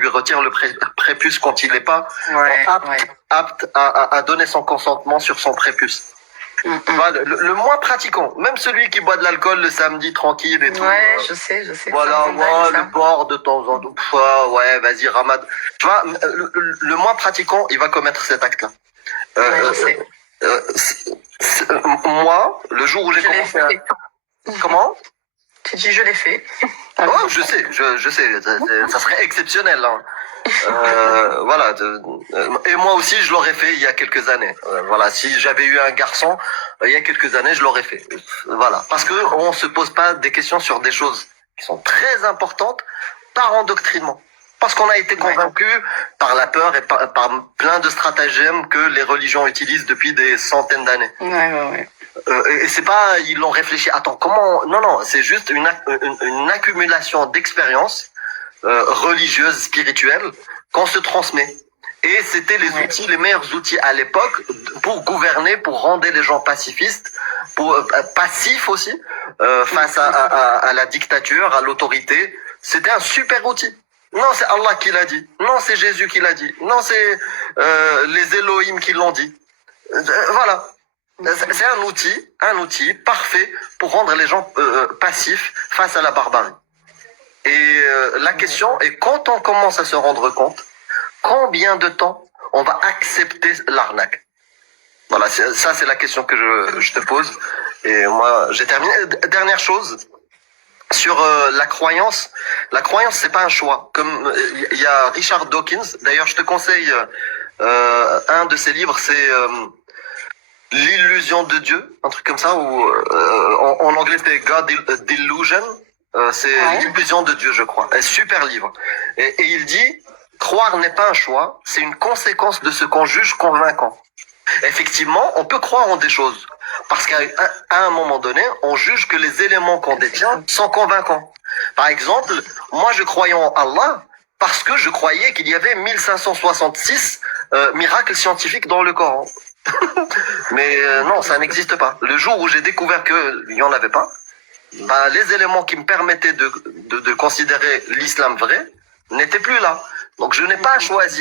lui retire le prépuce quand il n'est pas apte à donner son consentement sur son prépuce. Voilà, le moins pratiquant, même celui qui boit de l'alcool le samedi tranquille et tout. Ouais, je sais. Voilà, le bord de temps en temps. Ouais, vas-y, ramade. Tu vois, le moins pratiquant, il va commettre cet acte-là. Je sais. Moi, le jour où j'ai commencé à... Comment? Tu dis je l'ai fait. Oh, je sais, ça serait exceptionnel. Hein. Voilà. Et moi aussi, je l'aurais fait il y a quelques années. Voilà, si j'avais eu un garçon il y a quelques années, je l'aurais fait. Voilà, parce que on se pose pas des questions sur des choses qui sont très importantes par endoctrinement. Parce qu'on a été convaincu par la peur et par plein de stratagèmes que les religions utilisent depuis des centaines d'années. Et c'est pas, ils l'ont réfléchi. Attends, comment? Non, c'est juste une accumulation d'expériences religieuses, spirituelles qu'on se transmet. Et c'était les meilleurs outils à l'époque pour gouverner, pour rendre les gens pacifistes, passifs aussi face à la dictature, à l'autorité. C'était un super outil. Non, c'est Allah qui l'a dit. Non, c'est Jésus qui l'a dit. Non, c'est les Elohim qui l'ont dit. Voilà. C'est un outil parfait pour rendre les gens passifs face à la barbarie. Et la question est, quand on commence à se rendre compte, combien de temps on va accepter l'arnaque? Voilà, ça c'est la question que je te pose. Et moi, j'ai terminé. Dernière chose, sur la croyance. La croyance, c'est pas un choix. Comme il y a Richard Dawkins, d'ailleurs je te conseille un de ses livres, c'est... L'illusion de Dieu, un truc comme ça, ou en anglais c'est God Delusion, c'est l'illusion de Dieu, je crois. Un super livre. Et il dit, croire n'est pas un choix, c'est une conséquence de ce qu'on juge convaincant. Effectivement, on peut croire en des choses, parce qu'à un moment donné, on juge que les éléments qu'on détient sont convaincants. Par exemple, moi je croyais en Allah parce que je croyais qu'il y avait 1566 miracles scientifiques dans le Coran. Mais non, ça n'existe pas. Le jour où j'ai découvert qu'il n'y en avait pas, les éléments qui me permettaient de considérer l'islam vrai n'étaient plus là. Donc je n'ai pas choisi.